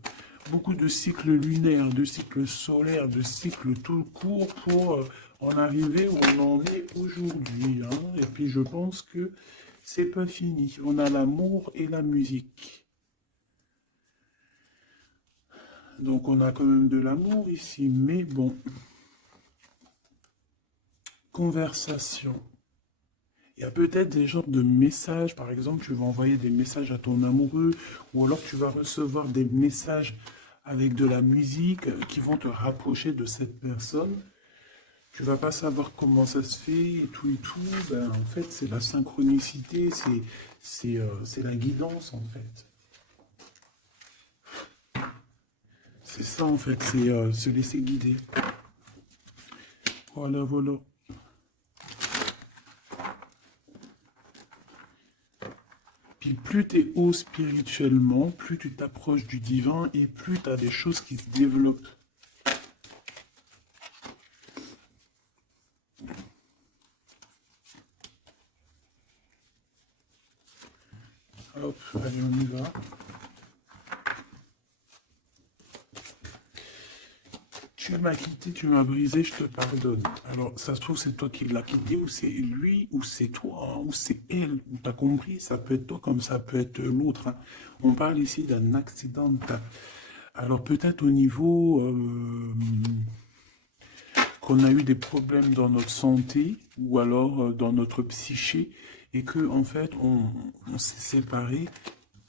lunaires, de cycles solaires, de cycles tout court pour en arriver où on en est aujourd'hui, hein. Et puis je pense que c'est pas fini. On a l'amour et la musique. Donc on a quand même de l'amour ici, mais bon. Conversation. Il y a peut-être des genres de messages, par exemple, tu vas envoyer des messages à ton amoureux, ou alors tu vas recevoir des messages avec de la musique qui vont te rapprocher de cette personne. Tu vas pas savoir comment ça se fait et tout et tout. Ben, en fait, c'est la synchronicité, c'est la guidance en fait. C'est ça en fait, c'est se laisser guider. Voilà, voilà. Puis plus tu es haut spirituellement, plus tu t'approches du divin et plus tu as des choses qui se développent. Hop, allez, on y va. Tu m'as quitté, tu m'as brisé, je te pardonne. Alors, ça se trouve, c'est toi qui l'as quitté, ou c'est lui, ou c'est toi, hein, ou c'est elle. T'as compris? Ça peut être toi comme ça peut être l'autre, hein. On parle ici d'un accident. Alors, peut-être au niveau qu'on a eu des problèmes dans notre santé, ou alors dans notre psyché, et que, en fait, on s'est séparés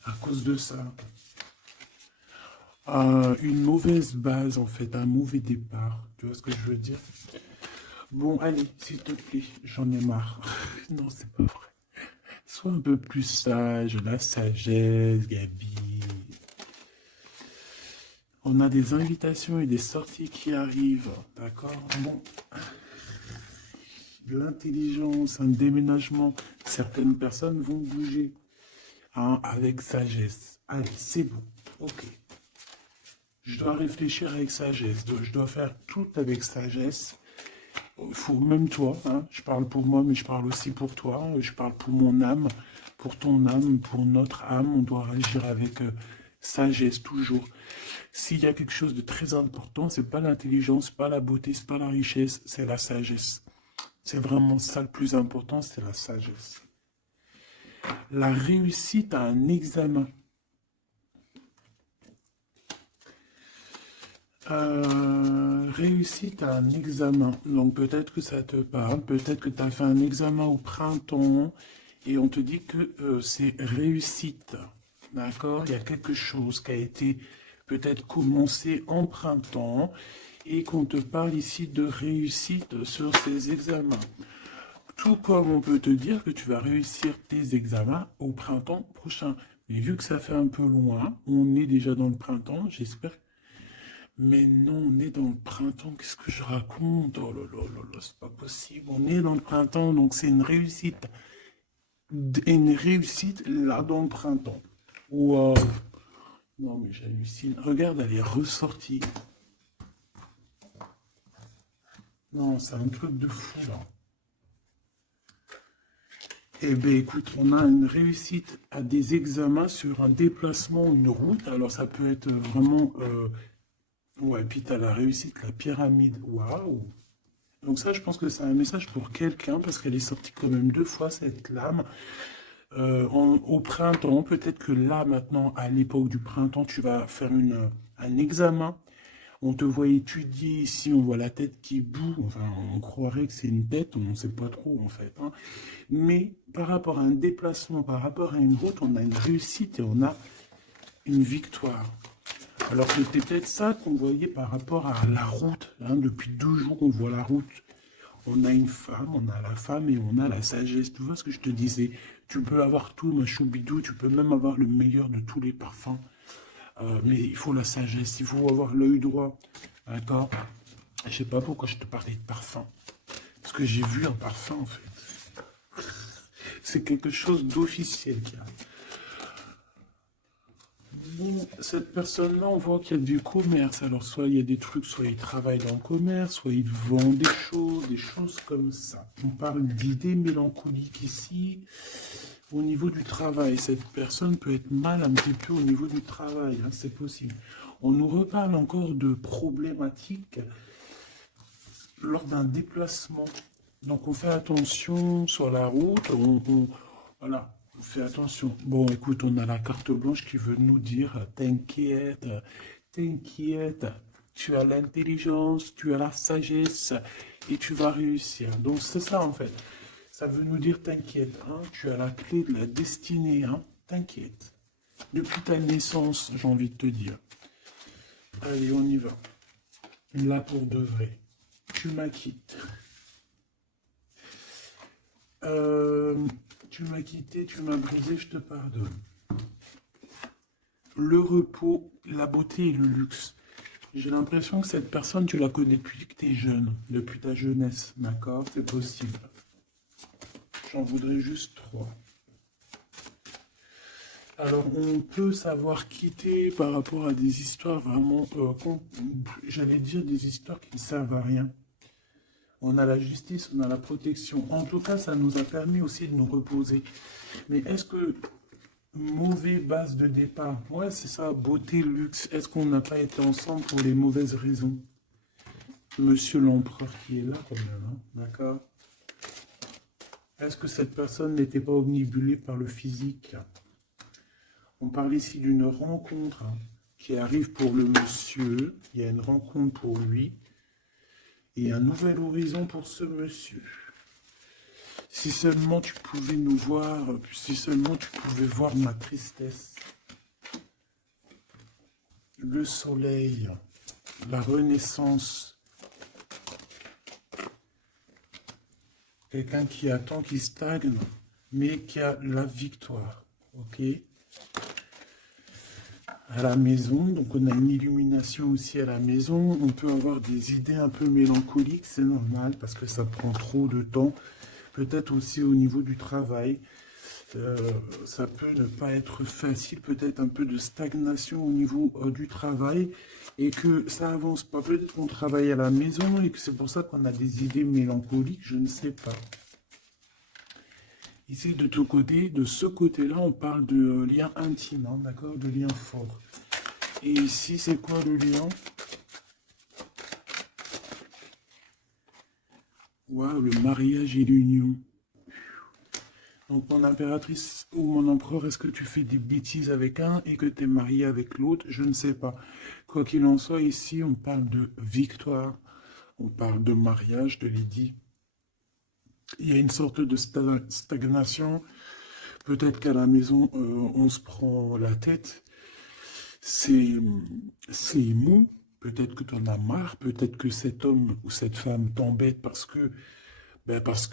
à cause de ça. Une mauvaise base, en fait, un mauvais départ. Tu vois ce que je veux dire? Bon, allez, s'il te plaît, j'en ai marre. Non, c'est pas vrai. Sois un peu plus sage, la sagesse, Gabi. On a des invitations et des sorties qui arrivent, d'accord? Bon, l'intelligence, un déménagement, certaines personnes vont bouger, hein, avec sagesse. Allez, c'est bon, ok. Je dois réfléchir avec sagesse, je dois faire tout avec sagesse. Faut, même toi, hein, je parle pour moi, mais je parle aussi pour toi, je parle pour mon âme, pour ton âme, pour notre âme, on doit agir avec sagesse toujours. S'il y a quelque chose de très important, c'est pas l'intelligence, pas la beauté, c'est pas la richesse, c'est la sagesse. C'est vraiment ça le plus important, c'est la sagesse. La réussite à un examen. Réussite à un examen. Donc peut-être que ça te parle, peut-être que tu as fait un examen au printemps et on te dit que c'est réussite. D'accord? Il y a quelque chose qui a été peut-être commencé en printemps et qu'on te parle ici de réussite sur ces examens. Tout comme on peut te dire que tu vas réussir tes examens au printemps prochain. Mais vu que ça fait un peu loin, on est déjà dans le printemps, j'espère. Mais non, on est dans le printemps, qu'est-ce que je raconte? Oh là là là là, c'est pas possible. On est dans le printemps, donc c'est une réussite. Une réussite là dans le printemps. Waouh! Non mais j'hallucine. Regarde, elle est ressortie. Non, c'est un truc de fou là. Eh bien, écoute, on a une réussite à des examens sur un déplacement, une route. Alors, ça peut être vraiment... Ouais, puis tu as la réussite, la pyramide. Waouh! Donc ça, je pense que c'est un message pour quelqu'un, parce qu'elle est sortie quand même 2 fois, cette lame. Au printemps, peut-être que là, maintenant, à l'époque du printemps, tu vas faire un examen. On te voit étudier ici, on voit la tête qui boue. Enfin, on croirait que c'est une tête, on ne sait pas trop en fait, hein. Mais par rapport à un déplacement, par rapport à une route, on a une réussite et on a une victoire. Alors c'était peut-être ça qu'on voyait par rapport à la route, hein. Depuis 12 jours, on voit la route. On a une femme, on a la femme et on a la sagesse. Tu vois ce que je te disais? Tu peux avoir tout, ma choubidou, tu peux même avoir le meilleur de tous les parfums. Mais il faut la sagesse, il faut avoir l'œil droit. D'accord? Je sais pas pourquoi je te parlais de parfum. Parce que j'ai vu un parfum en fait. C'est quelque chose d'officiel qui arrive. Bon, cette personne-là, on voit qu'il y a du commerce. Alors, soit il y a des trucs, soit il travaille dans le commerce, soit il vend des choses comme ça. On parle d'idées mélancoliques ici. Au niveau du travail, cette personne peut être mal un petit peu au niveau du travail, hein, c'est possible. On nous reparle encore de problématiques lors d'un déplacement. Donc on fait attention sur la route, voilà, on fait attention. Bon, écoute, on a la carte blanche qui veut nous dire, t'inquiète, t'inquiète, tu as l'intelligence, tu as la sagesse et tu vas réussir. Donc c'est ça en fait. Ça veut nous dire, t'inquiète, hein, tu as la clé de la destinée, hein, t'inquiète. Depuis ta naissance, j'ai envie de te dire. Allez, on y va. Là pour de vrai. Tu m'acquittes. Tu m'as quitté, tu m'as brisé, je te pardonne. Le repos, la beauté et le luxe. J'ai l'impression que cette personne, tu la connais depuis que tu es jeune, depuis ta jeunesse, d'accord? C'est possible. J'en voudrais juste 3. Alors, on peut savoir quitter par rapport à des histoires vraiment, j'allais dire des histoires qui ne servent à rien. On a la justice, on a la protection. En tout cas, ça nous a permis aussi de nous reposer. Mais est-ce que mauvaise base de départ, ouais, c'est ça, beauté, luxe, est-ce qu'on n'a pas été ensemble pour les mauvaises raisons? Monsieur l'empereur qui est là quand même, hein, d'accord? Est-ce que cette personne n'était pas omnibulée par le physique? On parle ici d'une rencontre, hein, qui arrive pour le monsieur. Il y a une rencontre pour lui. Et un nouvel horizon pour ce monsieur. Si seulement tu pouvais nous voir, si seulement tu pouvais voir ma tristesse. Le soleil, la renaissance. Quelqu'un qui attend, qui stagne, mais qui a la victoire. Ok? À la maison, donc on a une illumination aussi à la maison. On peut avoir des idées un peu mélancoliques, c'est normal parce que ça prend trop de temps. Peut-être aussi au niveau du travail, ça peut ne pas être facile, peut-être un peu de stagnation au niveau du travail et que ça avance pas. Peut-être qu'on travaille à la maison et que c'est pour ça qu'on a des idées mélancoliques, je ne sais pas. Ici, de tout côté, de ce côté-là, on parle de lien intime, hein, d'accord, de lien fort. Et ici, c'est quoi le lien? Waouh, le mariage et l'union. Donc, mon impératrice ou mon empereur, est-ce que tu fais des bêtises avec un et que tu es marié avec l'autre? Je ne sais pas. Quoi qu'il en soit, ici, on parle de victoire. On parle de mariage, de Lydie. Il y a une sorte de stagnation. Peut-être qu'à la maison, on se prend la tête. C'est mou. Peut-être que tu en as marre, peut-être que cet homme ou cette femme t'embête parce que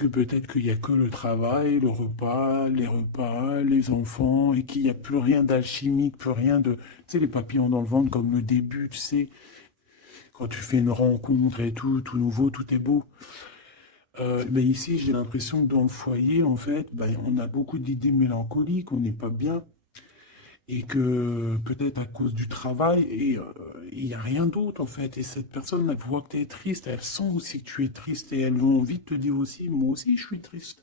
peut-être qu'il n'y a que le travail, le repas, les enfants, et qu'il n'y a plus rien d'alchimique, plus rien de... Tu sais, les papillons dans le ventre comme le début, tu sais, quand tu fais une rencontre et tout nouveau, tout est beau. Mais ici, j'ai l'impression que dans le foyer, en fait, on a beaucoup d'idées mélancoliques, on n'est pas bien, et que peut-être à cause du travail, et il n'y a rien d'autre, en fait. Et cette personne, elle voit que tu es triste, elle sent aussi que tu es triste, et elles ont envie de te dire aussi, moi aussi, je suis triste.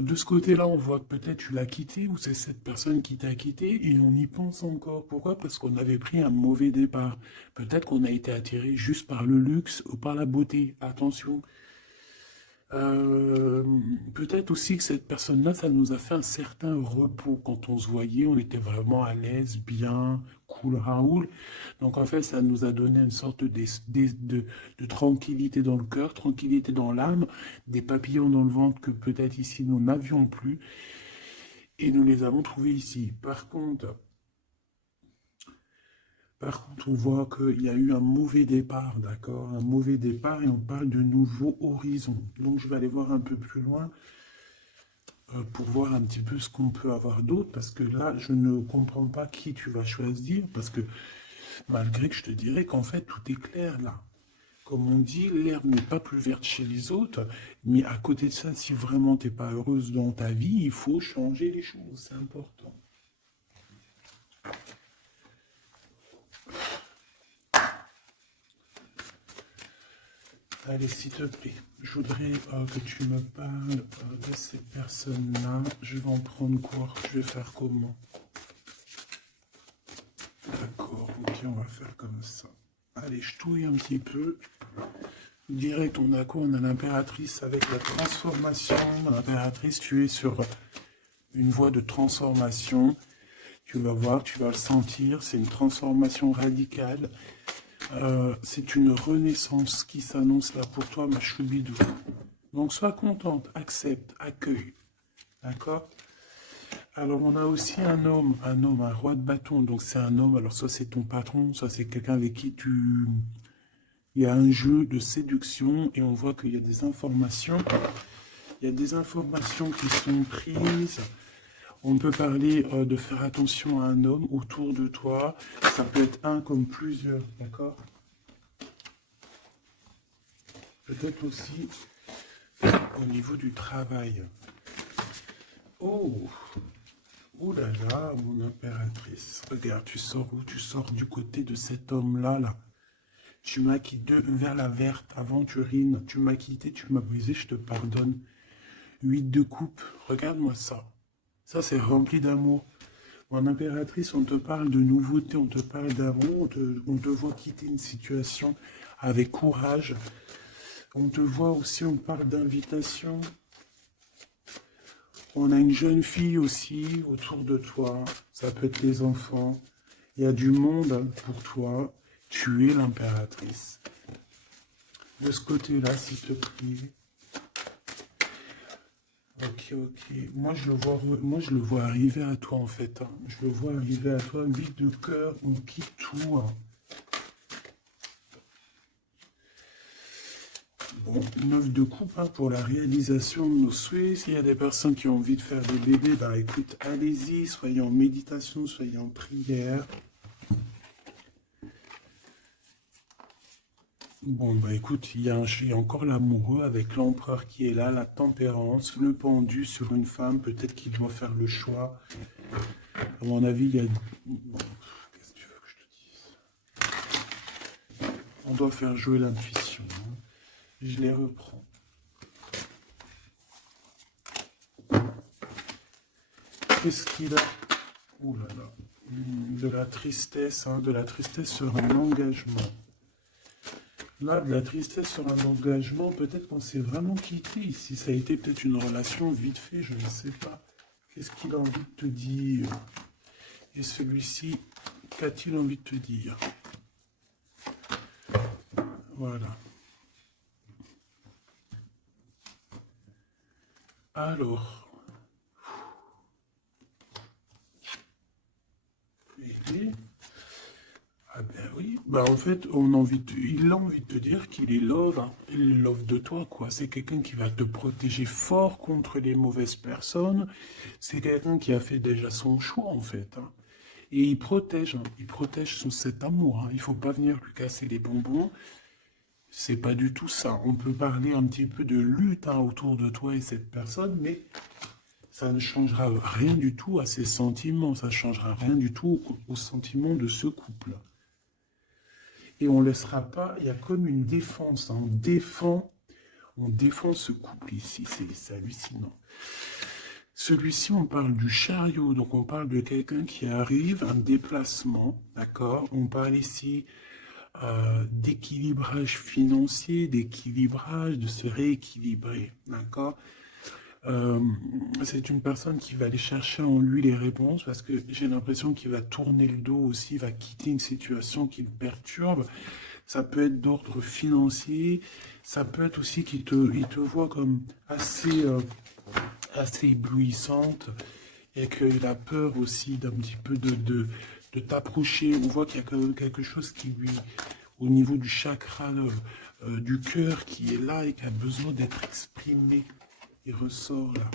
De ce côté-là, on voit que peut-être tu l'as quitté ou c'est cette personne qui t'a quitté et on y pense encore. Pourquoi? Parce qu'on avait pris un mauvais départ. Peut-être qu'on a été attiré juste par le luxe ou par la beauté. Attention. Euh, Peut-être aussi que cette personne-là, ça nous a fait un certain repos. Quand on se voyait, on était vraiment à l'aise, bien, cool, Raoul. Donc en fait, ça nous a donné une sorte de tranquillité dans le cœur, tranquillité dans l'âme, des papillons dans le ventre que peut-être ici nous n'avions plus. Et nous les avons trouvés ici. Par contre, on voit qu'il y a eu un mauvais départ, d'accord? Un mauvais départ et on parle de nouveaux horizons. Donc je vais aller voir un peu plus loin pour voir un petit peu ce qu'on peut avoir d'autre, parce que là, je ne comprends pas qui tu vas choisir, parce que malgré que je te dirais qu'en fait, tout est clair là. Comme on dit, l'herbe n'est pas plus verte chez les autres, mais à côté de ça, si vraiment t'es pas heureuse dans ta vie, il faut changer les choses, c'est important. Allez, s'il te plaît, je voudrais que tu me parles de ces personnes-là. Je vais en prendre quoi? Je vais faire comment? D'accord, ok, on va faire comme ça. Allez, je touille un petit peu. Direct, on a quoi? On a l'impératrice avec la transformation. L'impératrice, tu es sur une voie de transformation. Tu vas voir, tu vas le sentir. C'est une transformation radicale. C'est une renaissance qui s'annonce là pour toi, ma choubidou. Donc sois contente, accepte, accueille. D'accord? Alors on a aussi un roi de bâton. Donc c'est un homme, alors soit c'est ton patron, soit c'est quelqu'un avec qui tu... Il y a un jeu de séduction et on voit qu'il y a des informations. Il y a des informations qui sont prises. On peut parler de faire attention à un homme autour de toi. Ça peut être un comme plusieurs, d'accord? Peut-être aussi au niveau du travail. Oh, oh là là, mon impératrice. Regarde, tu sors où? Tu sors du côté de cet homme-là, là. Tu m'as quitté vers la verte, aventurine. Tu m'as quitté, tu m'as brisé, je te pardonne. 8 de coupe, regarde-moi ça. Ça, c'est rempli d'amour. Mon impératrice, on te parle de nouveauté, on te parle d'amour, on te voit quitter une situation avec courage. On te voit aussi, on parle d'invitation. On a une jeune fille aussi autour de toi. Ça peut être les enfants. Il y a du monde pour toi. Tu es l'impératrice. De ce côté-là, s'il te plaît. Ok, ok. Moi, je le vois arriver à toi, en fait. Hein. Je le vois arriver à toi. 8 de cœur, on quitte tout. Hein. Bon, 9 de coupe hein, pour la réalisation de nos souhaits. S'il y a des personnes qui ont envie de faire des bébés, bah écoute, allez-y. Soyez en méditation, soyez en prière. Bon, bah écoute, il y a encore l'amoureux avec l'empereur qui est là, la tempérance, le pendu sur une femme, peut-être qu'il doit faire le choix. À mon avis, il y a... Bon, qu'est-ce que tu veux que je te dise? On doit faire jouer l'intuition. Hein. Je les reprends. Qu'est-ce qu'il a? Ouh là là. De la tristesse, hein, de la tristesse sur un engagement. Là, de la tristesse sur un engagement, peut-être qu'on s'est vraiment quitté ici. Ça a été peut-être une relation vite fait, je ne sais pas. Qu'est-ce qu'il a envie de te dire? Et celui-ci, qu'a-t-il envie de te dire? Voilà. Alors, Bah en fait, il a envie de te dire qu'il est love, hein. Il est love de toi, quoi. C'est quelqu'un qui va te protéger fort contre les mauvaises personnes. C'est quelqu'un qui a fait déjà son choix, en fait, hein. Et il protège cet amour, hein. Il faut pas venir lui casser les bonbons. C'est pas du tout ça. On peut parler un petit peu de lutte, hein, autour de toi et cette personne, mais ça ne changera rien du tout à ses sentiments. Ça ne changera rien du tout aux sentiments de ce couple. Et on ne laissera pas, il y a comme une défense, hein. On défend ce couple ici, c'est hallucinant. Celui-ci, on parle du chariot, donc on parle de quelqu'un qui arrive, un déplacement, d'accord? On parle ici d'équilibrage financier, d'équilibrage, de se rééquilibrer, d'accord? C'est une personne qui va aller chercher en lui les réponses parce que j'ai l'impression qu'il va tourner le dos aussi, va quitter une situation qui le perturbe. Ça peut être d'ordre financier, ça peut être aussi il te voit comme assez éblouissante et qu'il a peur aussi d'un petit peu de t'approcher. On voit qu'il y a quand même quelque chose qui lui, au niveau du chakra du cœur, qui est là et qui a besoin d'être exprimé. Il ressort là.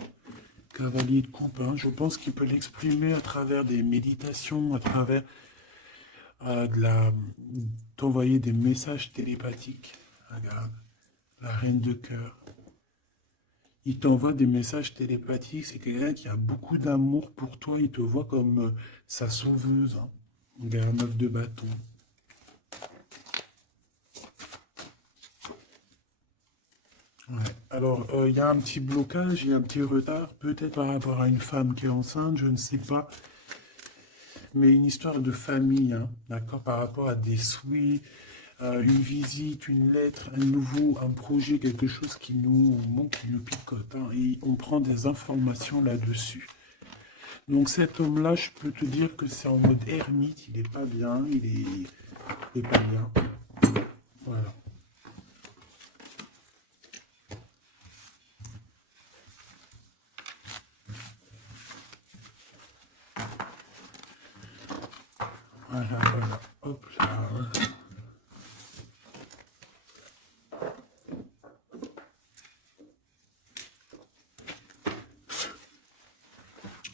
Cavalier de coupe, hein. Je pense qu'il peut l'exprimer à travers des méditations, à travers d'envoyer des messages télépathiques. Regarde, la reine de cœur. Il t'envoie des messages télépathiques. C'est quelqu'un qui a beaucoup d'amour pour toi. Il te voit comme sa sauveuse, hein. Regarde, 9 de bâton. Ouais. Alors, il y a un petit blocage, il y a un petit retard, peut-être par rapport à une femme qui est enceinte, je ne sais pas. Mais une histoire de famille, hein, d'accord, par rapport à des souhaits, une visite, une lettre, un projet, quelque chose qui nous manque, qui nous picote, hein, et on prend des informations là-dessus. Donc cet homme-là, je peux te dire que c'est en mode ermite, il est pas bien, il est pas bien. Voilà. Voilà. Hop là, voilà.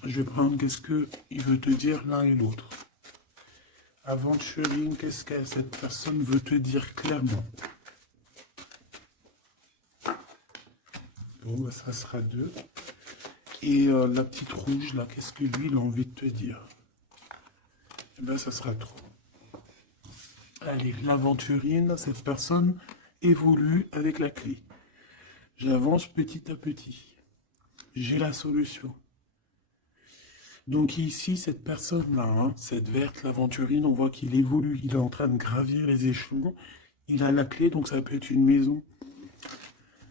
Je vais prendre qu'est-ce qu'il veut te dire l'un et l'autre. Aventuring, qu'est-ce que cette personne veut te dire clairement? Bon, bah, ça sera 2. Et la petite rouge, là, qu'est-ce que lui, il a envie de te dire? Eh bien, ça sera 3. Allez, l'aventurine, cette personne évolue avec la clé. J'avance petit à petit. J'ai la solution. Donc ici, cette personne-là, hein, cette verte, l'aventurine, on voit qu'il évolue, il est en train de gravir les échelons. Il a la clé, donc ça peut être une maison.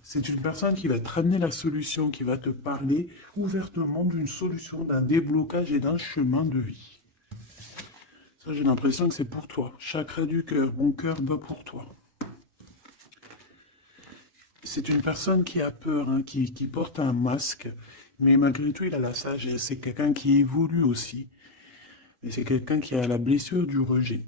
C'est une personne qui va te ramener la solution, qui va te parler ouvertement d'une solution, d'un déblocage et d'un chemin de vie. Ça, j'ai l'impression que c'est pour toi. Chakra du cœur, mon cœur bat pour toi. C'est une personne qui a peur, hein, qui porte un masque, mais malgré tout, il a la sagesse. C'est quelqu'un qui évolue aussi. Et c'est quelqu'un qui a la blessure du rejet.